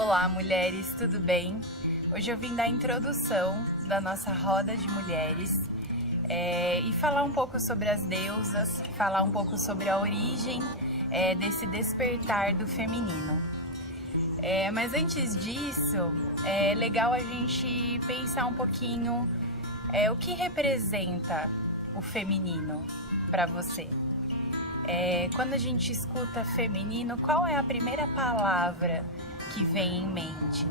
Olá, mulheres, tudo bem? Hoje eu vim dar a introdução da nossa roda de mulheres e falar um pouco sobre as deusas, falar um pouco sobre a origem desse despertar do feminino. Mas antes disso, é legal a gente pensar um pouquinho o que representa o feminino para você. Quando a gente escuta feminino, qual é a primeira palavra que vem em mente?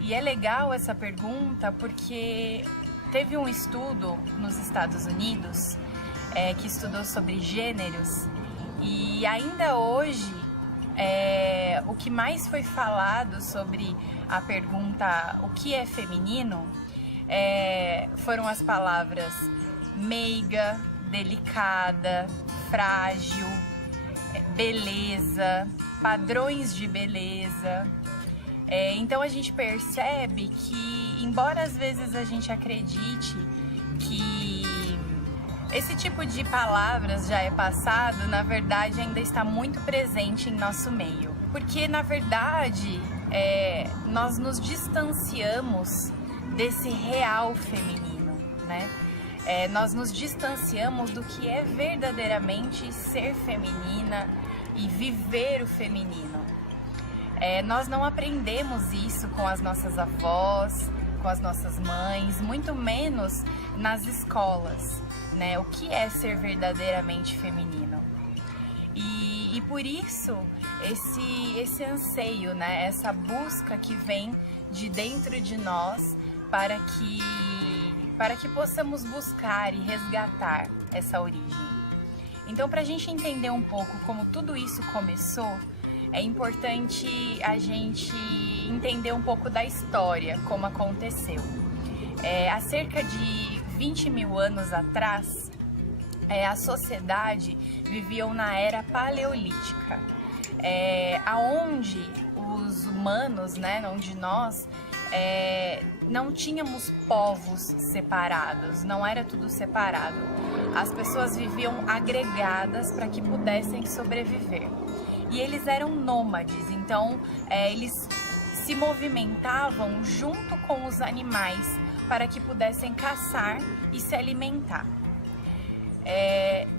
E é legal essa pergunta porque teve um estudo nos Estados Unidos que estudou sobre gêneros e ainda hoje o que mais foi falado sobre a pergunta o que é feminino foram as palavras meiga, delicada, frágil, beleza, padrões de beleza. Então a gente percebe que, embora às vezes a gente acredite que esse tipo de palavras já é passado, na verdade ainda está muito presente em nosso meio. Porque na verdade nós nos distanciamos desse real feminino, né? Nós nos distanciamos do que é verdadeiramente ser feminina e viver o feminino. Nós não aprendemos isso com as nossas avós, com as nossas mães, muito menos nas escolas, né? O que é ser verdadeiramente feminino? E por isso esse anseio, né? Essa busca que vem de dentro de nós para que possamos buscar e resgatar essa origem. Então, para a gente entender um pouco como tudo isso começou, é importante a gente entender um pouco da história, como aconteceu. Há cerca de 20 mil anos atrás, a sociedade vivia na era paleolítica, onde os humanos, né, onde nós não tínhamos povos separados, não era tudo separado. As pessoas viviam agregadas para que pudessem sobreviver. E eles eram nômades, então eles se movimentavam junto com os animais para que pudessem caçar e se alimentar.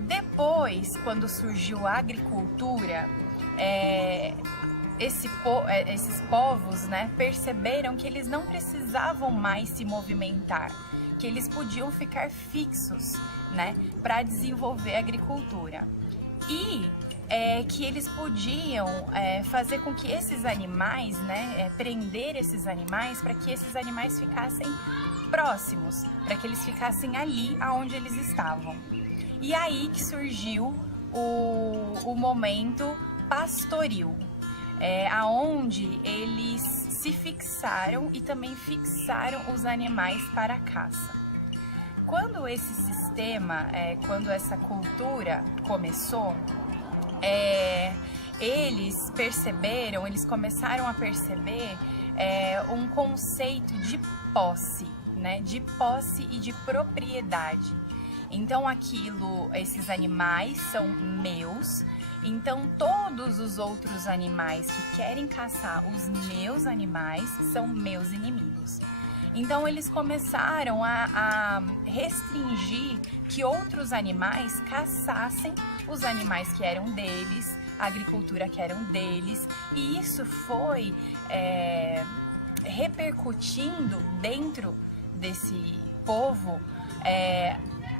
Depois, quando surgiu a agricultura, esses povos, né, perceberam que eles não precisavam mais se movimentar, que eles podiam ficar fixos, né, para desenvolver a agricultura. E que eles podiam fazer com que esses animais, né, prender esses animais para que esses animais ficassem próximos, para que eles ficassem ali aonde eles estavam. E aí que surgiu o momento pastoril, aonde eles se fixaram e também fixaram os animais para a caça. Quando esse sistema, quando essa cultura começou, eles começaram a perceber um conceito de posse, né? De posse e de propriedade. Então esses animais são meus, então todos os outros animais que querem caçar os meus animais são meus inimigos. Então eles começaram a restringir que outros animais caçassem os animais que eram deles, a agricultura que eram deles, e isso foi repercutindo dentro desse povo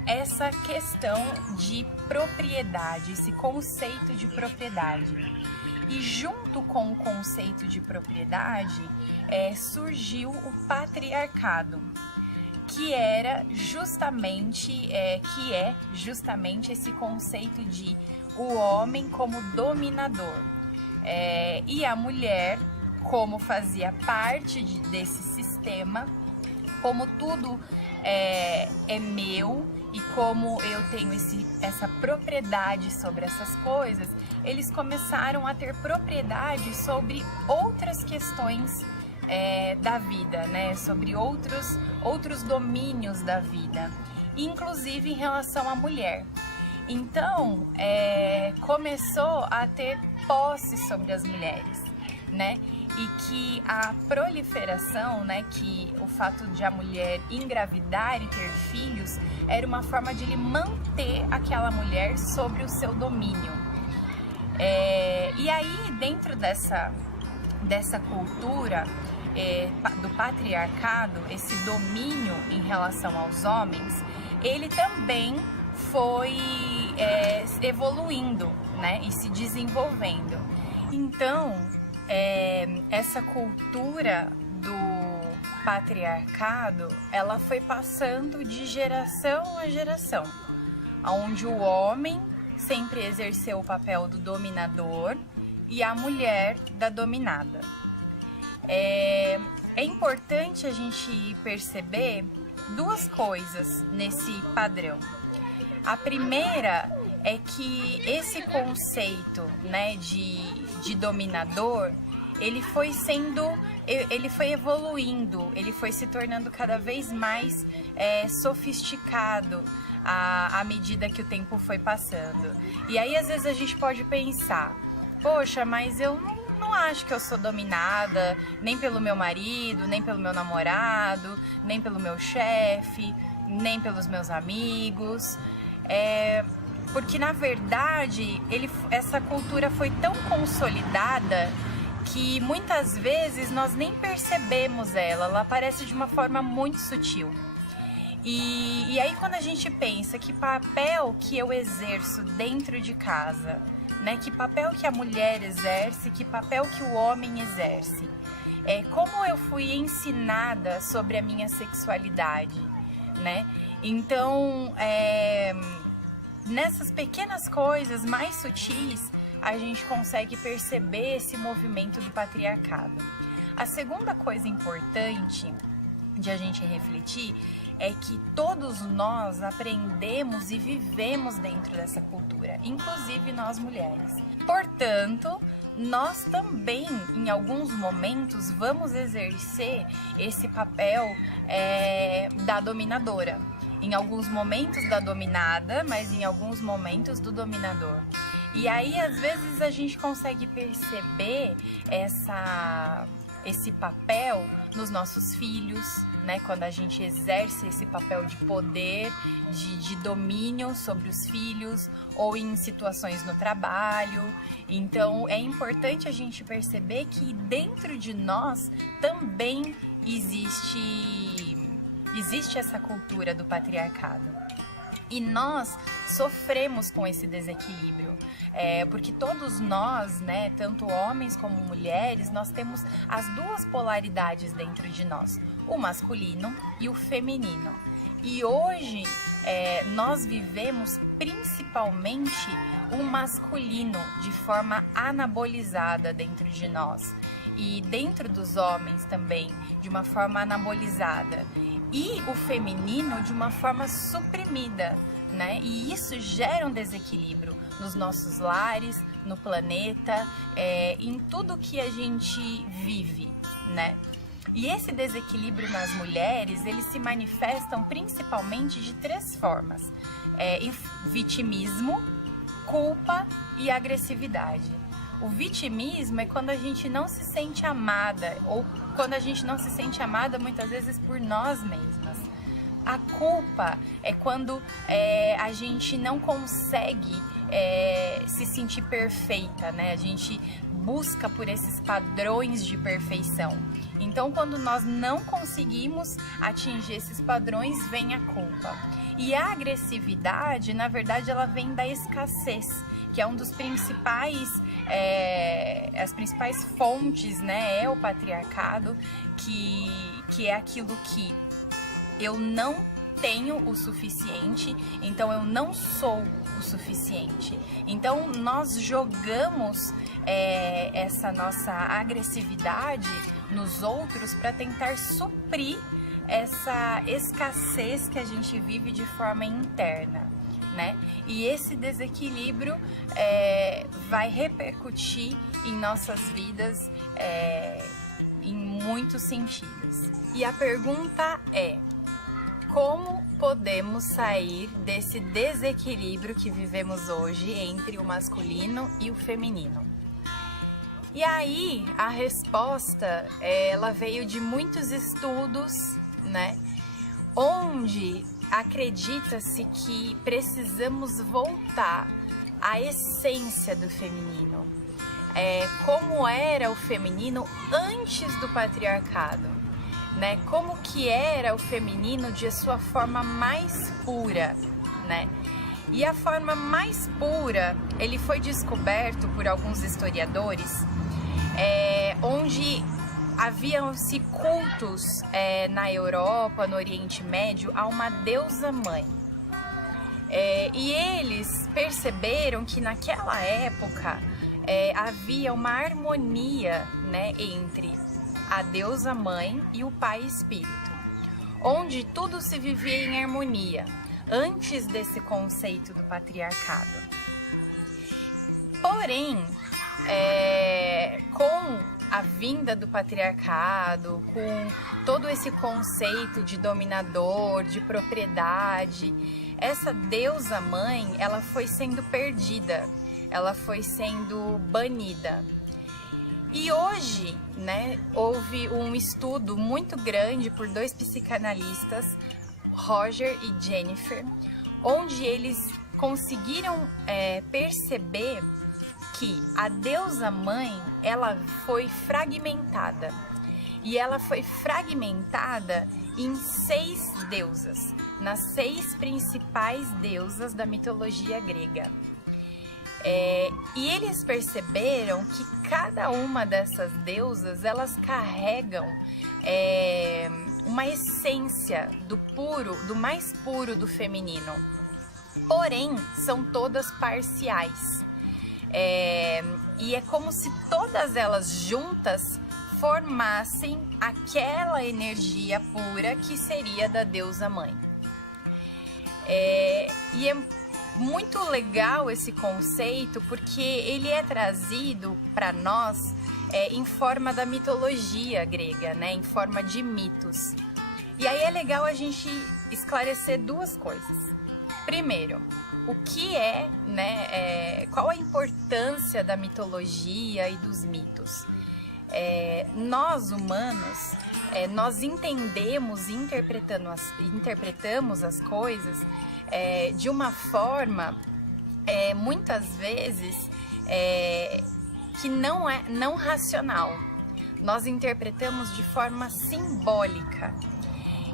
essa questão de propriedade, esse conceito de propriedade. E junto com o conceito de propriedade surgiu o patriarcado, que é justamente esse conceito de o homem como dominador e a mulher como fazia parte desse sistema, como tudo é meu e como eu tenho essa propriedade sobre essas coisas, eles começaram a ter propriedade sobre outras questões da vida, né? Sobre outros domínios da vida, inclusive em relação à mulher. Então, começou a ter posse sobre as mulheres. né? E que a proliferação, né, que o fato de a mulher engravidar e ter filhos era uma forma de ele manter aquela mulher sobre o seu domínio. E aí, dentro dessa cultura do patriarcado, esse domínio em relação aos homens, ele também foi evoluindo, né, e se desenvolvendo. Então, essa cultura do patriarcado, ela foi passando de geração a geração, onde o homem sempre exerceu o papel do dominador e a mulher da dominada. É importante a gente perceber duas coisas nesse padrão. A primeira é que esse conceito, né, de dominador, ele foi evoluindo, ele foi se tornando cada vez mais sofisticado à medida que o tempo foi passando. E aí às vezes a gente pode pensar, poxa, mas eu não acho que eu sou dominada nem pelo meu marido, nem pelo meu namorado, nem pelo meu chefe, nem pelos meus amigos. Porque na verdade essa cultura foi tão consolidada que muitas vezes nós nem percebemos ela aparece de uma forma muito sutil. E aí quando a gente pensa que papel que eu exerço dentro de casa, né, que papel que a mulher exerce, que papel que o homem exerce, como eu fui ensinada sobre a minha sexualidade, né? Então, nessas pequenas coisas mais sutis, a gente consegue perceber esse movimento do patriarcado. A segunda coisa importante de a gente refletir é que todos nós aprendemos e vivemos dentro dessa cultura, inclusive nós mulheres. Portanto, nós também, em alguns momentos, vamos exercer esse papel da dominadora. Em alguns momentos da dominada, mas em alguns momentos do dominador. E aí, às vezes, a gente consegue perceber esse papel nos nossos filhos, né? Quando a gente exerce esse papel de poder, de domínio sobre os filhos, ou em situações no trabalho. Então, é importante a gente perceber que dentro de nós também existe essa cultura do patriarcado. E nós sofremos com esse desequilíbrio, porque todos nós, né, tanto homens como mulheres, nós temos as duas polaridades dentro de nós, o masculino e o feminino. E hoje nós vivemos principalmente o masculino de forma anabolizada dentro de nós. E dentro dos homens também, de uma forma anabolizada. E o feminino de uma forma suprimida, né? E isso gera um desequilíbrio nos nossos lares, no planeta, em tudo que a gente vive, né? E esse desequilíbrio nas mulheres, eles se manifestam principalmente de três formas: vitimismo, culpa e agressividade. O vitimismo é quando a gente não se sente amada, ou quando a gente não se sente amada muitas vezes por nós mesmas. A culpa é quando a gente não consegue se sentir perfeita, né? A gente busca por esses padrões de perfeição. Então, quando nós não conseguimos atingir esses padrões, vem a culpa. E a agressividade, na verdade, ela vem da escassez, que é um dos principais, as principais fontes, né, é o patriarcado, que é aquilo que eu não tenho o suficiente, então eu não sou o suficiente. Então nós jogamos essa nossa agressividade nos outros para tentar suprir essa escassez que a gente vive de forma interna, né? E esse desequilíbrio vai repercutir em nossas vidas em muitos sentidos. E a pergunta é: como podemos sair desse desequilíbrio que vivemos hoje entre o masculino e o feminino? E aí a resposta, ela veio de muitos estudos, né? Onde acredita-se que precisamos voltar à essência do feminino. Como era o feminino antes do patriarcado, né? Como que era o feminino de sua forma mais pura, né? E a forma mais pura, ele foi descoberto por alguns historiadores, onde haviam-se cultos na Europa, no Oriente Médio, a uma deusa mãe. E eles perceberam que naquela época havia uma harmonia, né, entre a deusa mãe e o pai espírito, onde tudo se vivia em harmonia, antes desse conceito do patriarcado. Porém, com a vinda do patriarcado, com todo esse conceito de dominador, de propriedade, essa deusa mãe, ela foi sendo perdida, ela foi sendo banida. E hoje, né, houve um estudo muito grande por 2 psicanalistas, Roger e Jennifer, onde eles conseguiram perceber que a deusa mãe, ela foi fragmentada. E ela foi fragmentada em 6 deusas, nas 6 principais deusas da mitologia grega. E eles perceberam que cada uma dessas deusas, elas carregam uma essência do puro, do mais puro do feminino. Porém, são todas parciais. E é como se todas elas juntas formassem aquela energia pura que seria da deusa mãe. E é muito legal esse conceito porque ele é trazido para nós em forma da mitologia grega, né? Em forma de mitos. E aí é legal a gente esclarecer 2 coisas. Primeiro, o que né, qual a importância da mitologia e dos mitos? Nós humanos, nós entendemos e interpretamos as coisas de uma forma, muitas vezes, que não racional. Nós interpretamos de forma simbólica.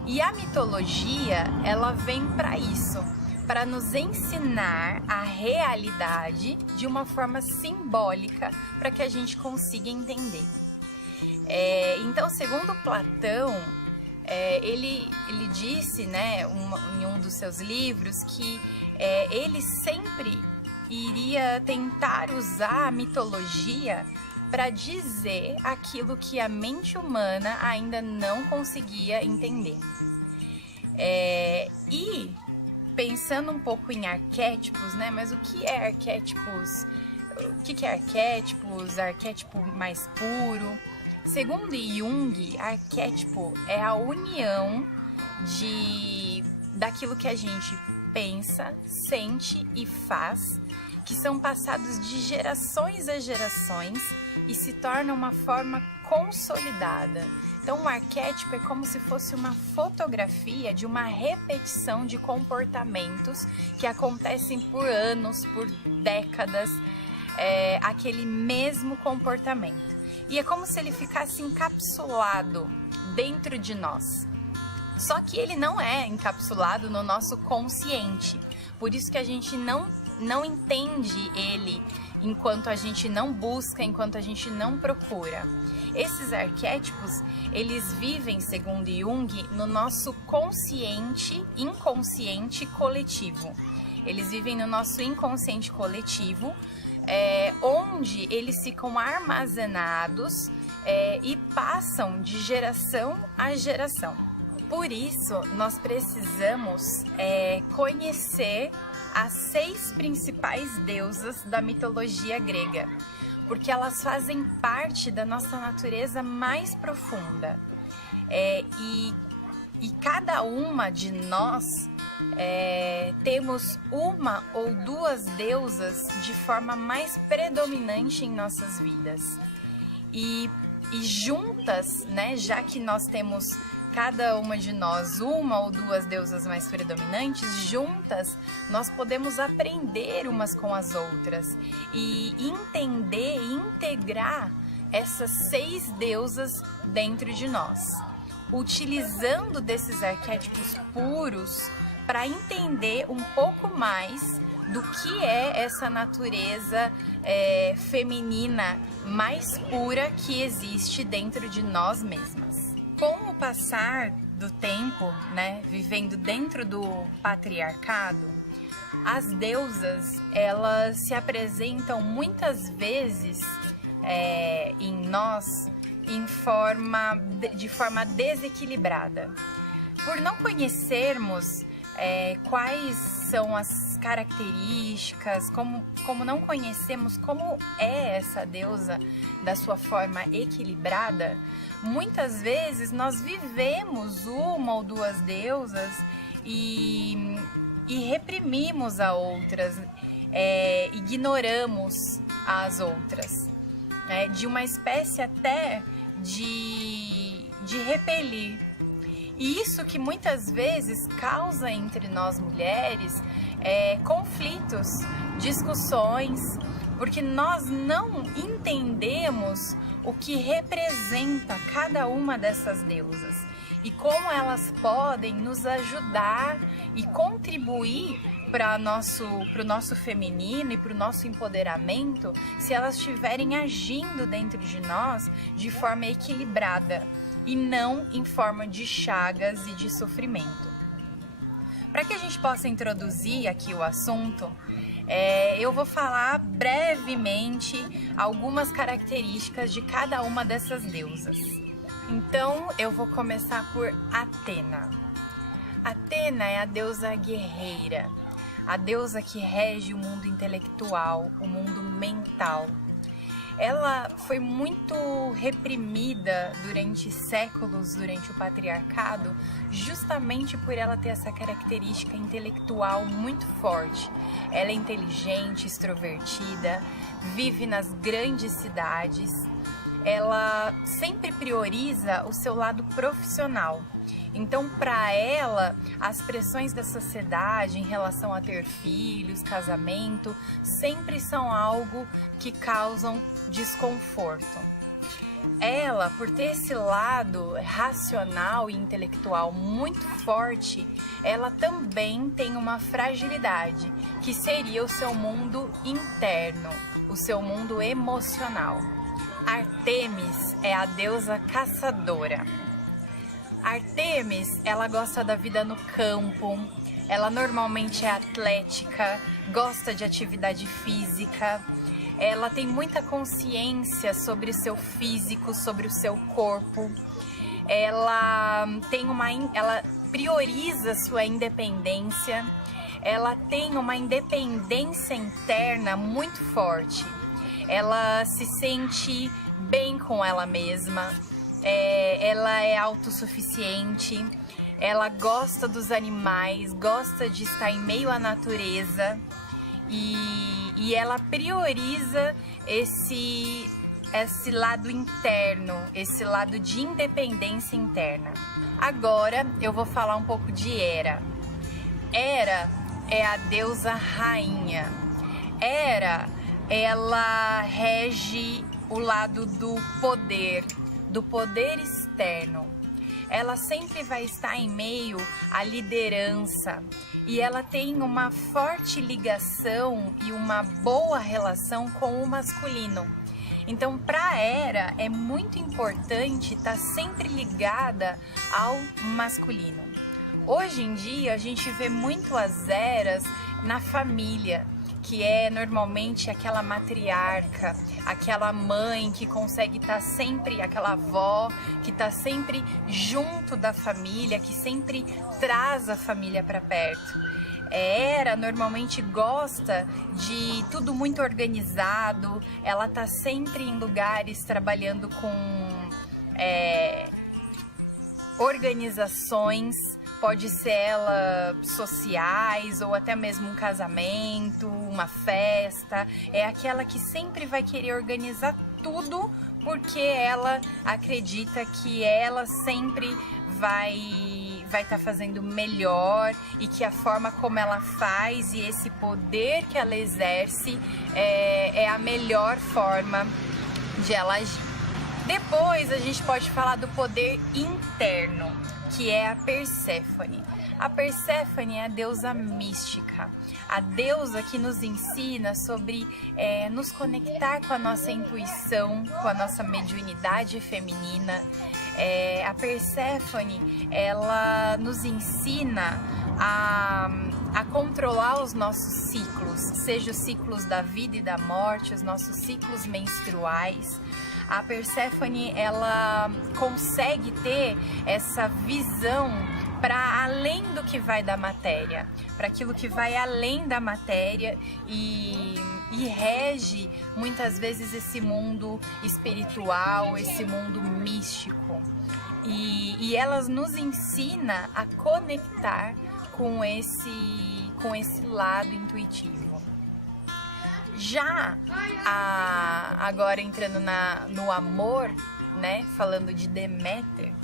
E a mitologia, ela vem para isso, para nos ensinar a realidade de uma forma simbólica, para que a gente consiga entender. Então, segundo Platão, ele disse, né, em um dos seus livros, que ele sempre iria tentar usar a mitologia para dizer aquilo que a mente humana ainda não conseguia entender. E pensando um pouco em arquétipos, né? Mas o que é arquétipos? O que é arquétipos? Arquétipo mais puro? Segundo Jung, arquétipo é a união daquilo que a gente pensa, sente e faz, que são passados de gerações a gerações e se torna uma forma consolidada. Então, um arquétipo é como se fosse uma fotografia de uma repetição de comportamentos que acontecem por anos, por décadas, aquele mesmo comportamento. E é como se ele ficasse encapsulado dentro de nós. Só que ele não é encapsulado no nosso consciente. Por isso que a gente não entende ele enquanto a gente não busca, enquanto a gente não procura. Esses arquétipos, eles vivem, segundo Jung, no nosso consciente, inconsciente coletivo. Eles vivem no nosso inconsciente coletivo, onde eles ficam armazenados e passam de geração a geração. Por isso, nós precisamos conhecer as 6 principais deusas da mitologia grega, porque elas fazem parte da nossa natureza mais profunda. E cada uma de nós temos uma ou 2 deusas de forma mais predominante em nossas vidas. e juntas, né, já que nós temos cada uma de nós uma ou duas deusas mais predominantes, juntas nós podemos aprender umas com as outras e entender e integrar essas 6 deusas dentro de nós, utilizando desses arquétipos puros para entender um pouco mais do que é essa natureza feminina mais pura que existe dentro de nós mesmas. Com o passar do tempo, né, vivendo dentro do patriarcado, as deusas, elas se apresentam muitas vezes em nós de forma desequilibrada. Por não conhecermos quais são as características, como não conhecemos como é essa deusa da sua forma equilibrada, muitas vezes nós vivemos uma ou duas deusas e reprimimos a outras, ignoramos as outras, de uma espécie até de repelir. E isso que muitas vezes causa entre nós mulheres conflitos, discussões, porque nós não entendemos o que representa cada uma dessas deusas e como elas podem nos ajudar e contribuir para o nosso feminino e para o nosso empoderamento se elas estiverem agindo dentro de nós de forma equilibrada e não em forma de chagas e de sofrimento. Para que a gente possa introduzir aqui o assunto, eu vou falar brevemente algumas características de cada uma dessas deusas. Então, eu vou começar por Atena. Atena é a deusa guerreira, a deusa que rege o mundo intelectual, o mundo mental. Ela foi muito reprimida durante séculos, durante o patriarcado, justamente por ela ter essa característica intelectual muito forte. Ela é inteligente, extrovertida, vive nas grandes cidades. Ela sempre prioriza o seu lado profissional. Então, para ela, as pressões da sociedade em relação a ter filhos, casamento, sempre são algo que causam desconforto. Ela, por ter esse lado racional e intelectual muito forte, ela também tem uma fragilidade, que seria o seu mundo interno, o seu mundo emocional. Ártemis é a deusa caçadora. Ártemis, ela gosta da vida no campo, ela normalmente é atlética, gosta de atividade física, ela tem muita consciência sobre o seu físico, sobre o seu corpo, ela prioriza sua independência, ela tem uma independência interna muito forte, ela se sente bem com ela mesma. Ela é autossuficiente, ela gosta dos animais, gosta de estar em meio à natureza e ela prioriza esse lado interno, esse lado de independência interna. Agora eu vou falar um pouco de Hera. Hera é a deusa rainha. Hera, ela rege o lado do poder externo. Ela sempre vai estar em meio à liderança e ela tem uma forte ligação e uma boa relação com o masculino. Então, para Hera é muito importante estar sempre ligada ao masculino. Hoje em dia a gente vê muito as Heras na família, que é normalmente aquela matriarca, aquela mãe que consegue estar sempre, aquela avó que está sempre junto da família, que sempre traz a família para perto. Hera normalmente gosta de tudo muito organizado, ela está sempre em lugares trabalhando com organizações, pode ser ela sociais ou até mesmo um casamento, uma festa. É aquela que sempre vai querer organizar tudo porque ela acredita que ela sempre vai estar fazendo melhor e que a forma como ela faz e esse poder que ela exerce é a melhor forma de ela agir. Depois a gente pode falar do poder interno, que é a Perséfone. A Perséfone é a deusa mística, a deusa que nos ensina sobre nos conectar com a nossa intuição, com a nossa mediunidade feminina. A Perséfone, ela nos ensina a controlar os nossos ciclos, seja os ciclos da vida e da morte, os nossos ciclos menstruais. A Perséfone, ela consegue ter essa visão para além do que vai da matéria, para aquilo que vai além da matéria e rege muitas vezes esse mundo espiritual, esse mundo místico. E elas nos ensina a conectar com esse lado intuitivo. Já agora entrando no amor, né, falando de Deméter,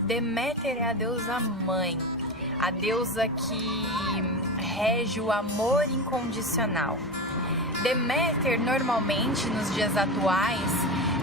Deméter é a deusa mãe, a deusa que rege o amor incondicional. Deméter, normalmente, nos dias atuais,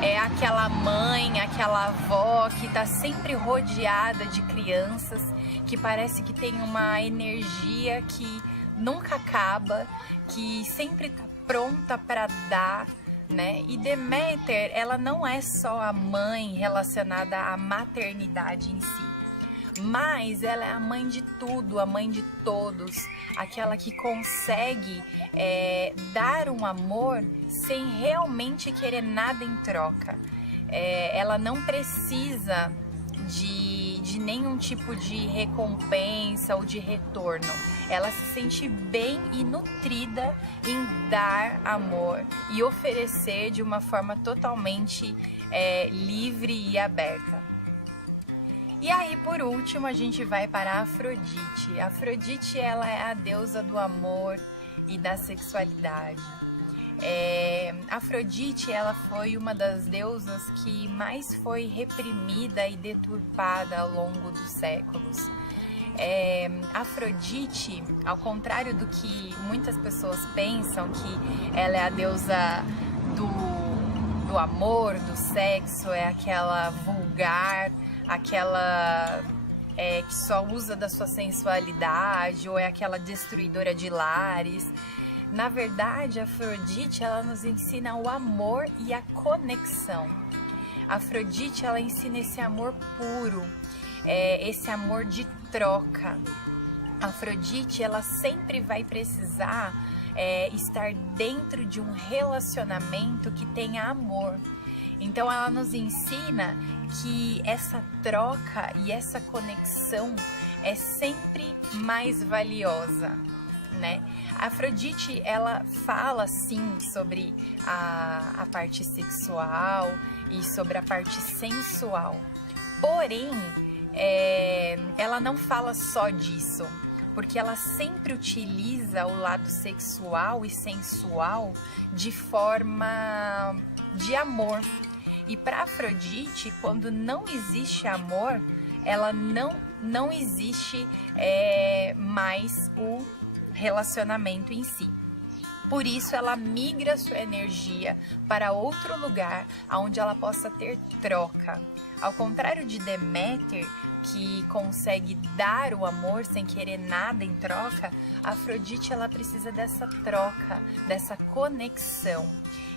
é aquela mãe, aquela avó que está sempre rodeada de crianças, que parece que tem uma energia que nunca acaba, que sempre está pronta para dar, né? E Deméter, ela não é só a mãe relacionada à maternidade em si, mas ela é a mãe de tudo, a mãe de todos, aquela que consegue dar um amor sem realmente querer nada em troca. Ela não precisa de nenhum tipo de recompensa ou de retorno. Ela se sente bem e nutrida em dar amor e oferecer de uma forma totalmente livre e aberta. E aí, por último, a gente vai para a Afrodite. A Afrodite, ela é a deusa do amor e da sexualidade. Afrodite, ela foi uma das deusas que mais foi reprimida e deturpada ao longo dos séculos. Afrodite, ao contrário do que muitas pessoas pensam, que ela é a deusa do amor, do sexo, é aquela vulgar, aquela que só usa da sua sensualidade, ou é aquela destruidora de lares. Na verdade, a Afrodite, ela nos ensina o amor e a conexão. A Afrodite, ela ensina esse amor puro, esse amor de troca. A Afrodite, ela sempre vai precisar estar dentro de um relacionamento que tenha amor. Então ela nos ensina que essa troca e essa conexão é sempre mais valiosa, né? A Afrodite, ela fala sim sobre a parte sexual e sobre a parte sensual, porém ela não fala só disso, porque ela sempre utiliza o lado sexual e sensual de forma de amor. E para Afrodite, quando não existe amor, ela não existe mais o relacionamento em si. Por isso ela migra sua energia para outro lugar onde ela possa ter troca. Ao contrário de Deméter, que consegue dar o amor sem querer nada em troca, a Afrodite, ela precisa dessa troca, dessa conexão.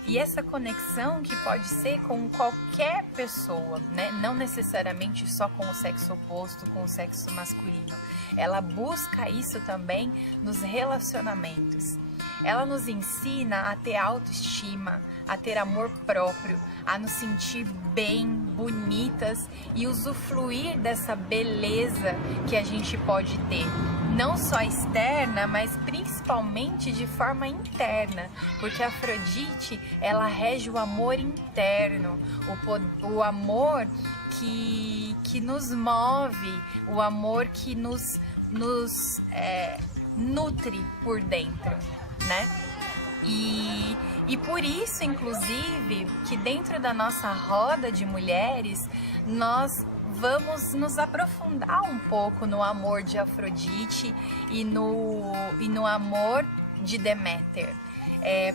E essa conexão que pode ser com qualquer pessoa, né? Não necessariamente só com o sexo oposto, com o sexo masculino. Ela busca isso também nos relacionamentos. Ela nos ensina a ter autoestima, a ter amor próprio, a nos sentir bem, bonitas e usufruir dessa beleza que a gente pode ter. Não só externa, mas principalmente de forma interna, porque a Afrodite, ela rege o amor interno, o amor que nos move, o amor que nos nutre por dentro, né? E E por isso, inclusive, que dentro da nossa roda de mulheres, nós vamos nos aprofundar um pouco no amor de Afrodite e no amor de Deméter.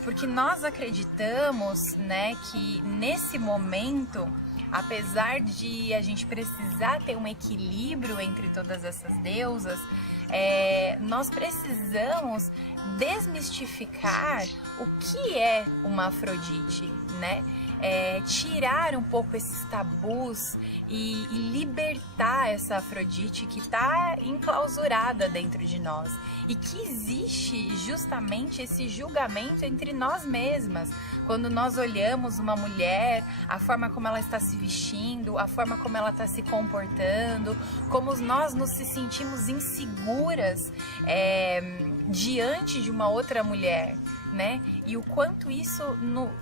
Porque nós acreditamos, né, que nesse momento, apesar de a gente precisar ter um equilíbrio entre todas essas deusas, nós precisamos desmistificar o que é uma Afrodite, né? Tirar um pouco esses tabus e libertar essa Afrodite que está enclausurada dentro de nós e que existe justamente esse julgamento entre nós mesmas. Quando nós olhamos uma mulher, a forma como ela está se vestindo, a forma como ela está se comportando, como nós nos sentimos inseguras diante de uma outra mulher, né? E o quanto isso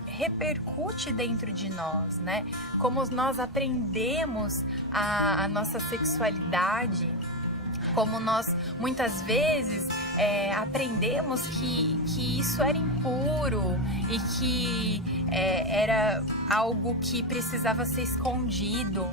repercute dentro de nós, né? Como nós aprendemos a nossa sexualidade, como nós muitas vezes aprendemos que isso era impuro e que era algo que precisava ser escondido,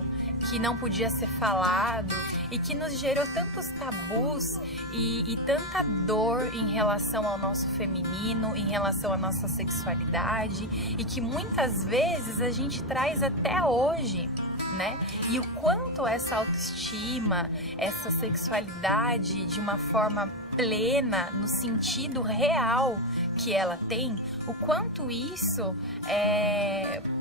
que não podia ser falado e que nos gerou tantos tabus e tanta dor em relação ao nosso feminino, em relação à nossa sexualidade e que muitas vezes a gente traz até hoje, né? E o quanto essa autoestima, essa sexualidade de uma forma plena, no sentido real que ela tem, o quanto isso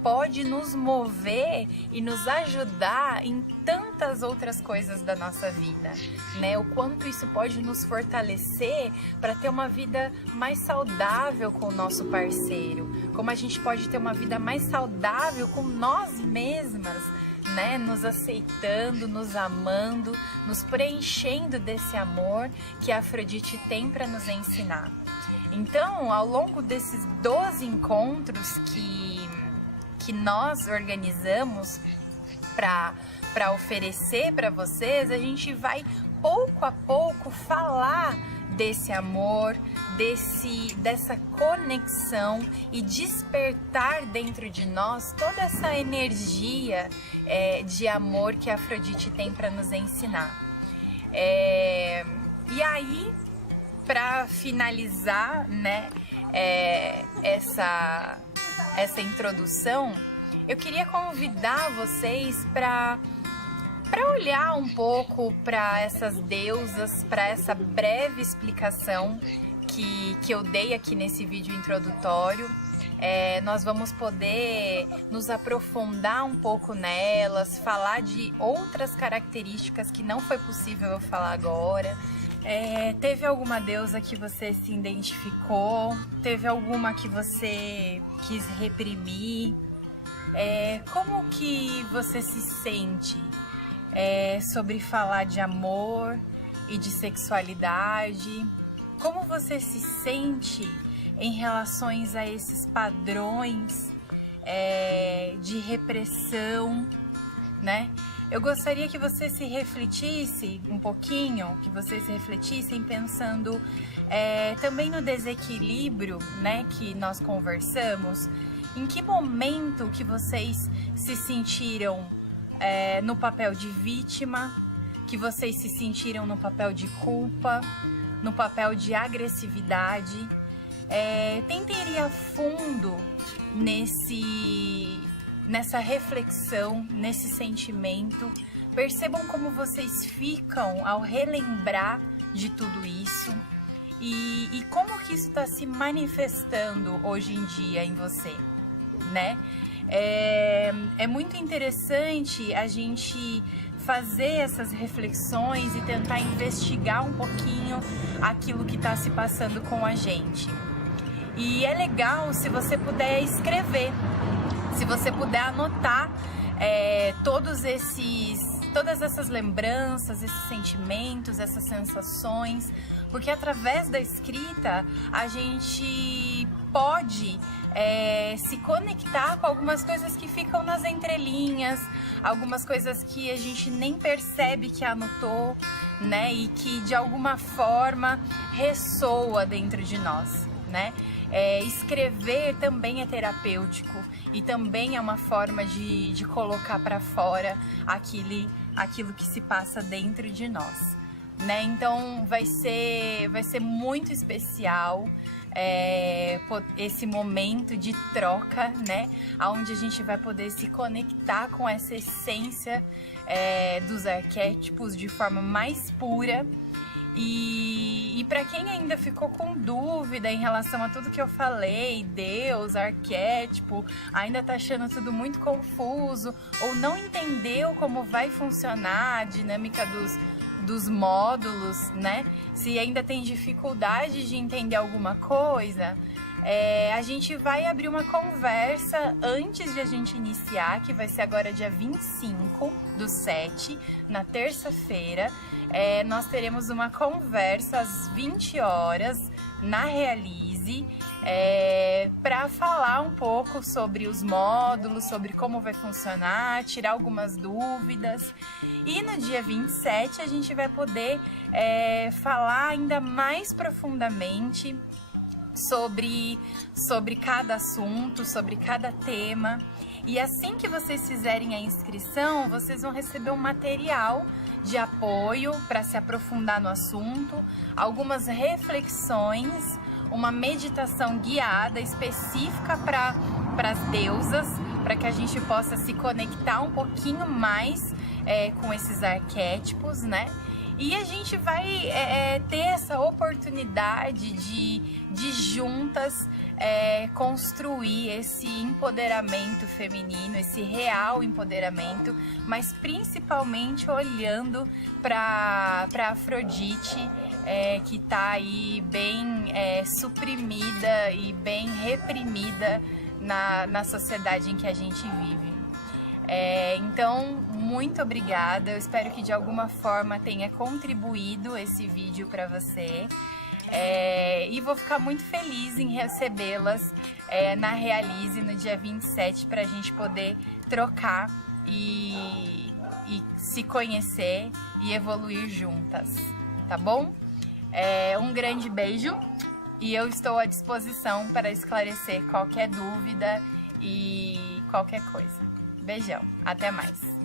pode nos mover e nos ajudar em tantas outras coisas da nossa vida, né? O quanto isso pode nos fortalecer para ter uma vida mais saudável com o nosso parceiro, como a gente pode ter uma vida mais saudável com nós mesmas, né? Nos aceitando, nos amando, nos preenchendo desse amor que a Afrodite tem para nos ensinar. Então, ao longo desses 12 encontros que nós organizamos para oferecer para vocês, a gente vai pouco a pouco falar desse amor, dessa conexão e despertar dentro de nós toda essa energia de amor que a Afrodite tem para nos ensinar. E aí, para finalizar, né, essa introdução, eu queria convidar vocês para olhar um pouco para essas deusas, para essa breve explicação que eu dei aqui nesse vídeo introdutório. Nós vamos poder nos aprofundar um pouco nelas, falar de outras características que não foi possível eu falar agora. Teve alguma deusa que você se identificou? Teve alguma que você quis reprimir? Como que você se sente sobre falar de amor e de sexualidade? Como você se sente em relações a esses padrões de repressão, né? Eu gostaria que você se refletisse um pouquinho, que vocês se refletissem pensando também no desequilíbrio, né, que nós conversamos. Em que momento que vocês se sentiram no papel de vítima, que vocês se sentiram no papel de culpa, no papel de agressividade? Tentem ir a fundo nessa reflexão, nesse sentimento. Percebam como vocês ficam ao relembrar de tudo isso e como que isso está se manifestando hoje em dia em você, né? É muito interessante a gente fazer essas reflexões e tentar investigar um pouquinho aquilo que está se passando com a gente. E é legal se você puder escrever, se você puder anotar todas essas lembranças, esses sentimentos, essas sensações, porque através da escrita a gente pode se conectar com algumas coisas que ficam nas entrelinhas, algumas coisas que a gente nem percebe que anotou, né? E que de alguma forma ressoa dentro de nós, né? Escrever também é terapêutico e também é uma forma de colocar para fora aquilo que se passa dentro de nós, né? Então vai ser muito especial esse momento de troca, né? Onde a gente vai poder se conectar com essa essência dos arquétipos de forma mais pura. E para quem ainda ficou com dúvida em relação a tudo que eu falei, Deus, arquétipo, ainda tá achando tudo muito confuso ou não entendeu como vai funcionar a dinâmica dos módulos, né? Se ainda tem dificuldade de entender alguma coisa, a gente vai abrir uma conversa antes de a gente iniciar, que vai ser agora dia 25/7, na terça-feira. Nós teremos uma conversa às 20 horas na Realize, para falar um pouco sobre os módulos, sobre como vai funcionar, tirar algumas dúvidas. E no dia 27 a gente vai poder falar ainda mais profundamente sobre cada assunto, sobre cada tema. E assim que vocês fizerem a inscrição, vocês vão receber um material de apoio para se aprofundar no assunto, algumas reflexões, uma meditação guiada específica para as deusas, para que a gente possa se conectar um pouquinho mais com esses arquétipos, né? E a gente vai ter essa oportunidade de juntas construir esse empoderamento feminino, esse real empoderamento, mas principalmente olhando para Afrodite, que está aí bem suprimida e bem reprimida na sociedade em que a gente vive. Então, muito obrigada, eu espero que de alguma forma tenha contribuído esse vídeo para você, e vou ficar muito feliz em recebê-las na Realize no dia 27 para a gente poder trocar e se conhecer e evoluir juntas, tá bom? Um grande beijo e eu estou à disposição para esclarecer qualquer dúvida e qualquer coisa. Beijão, até mais!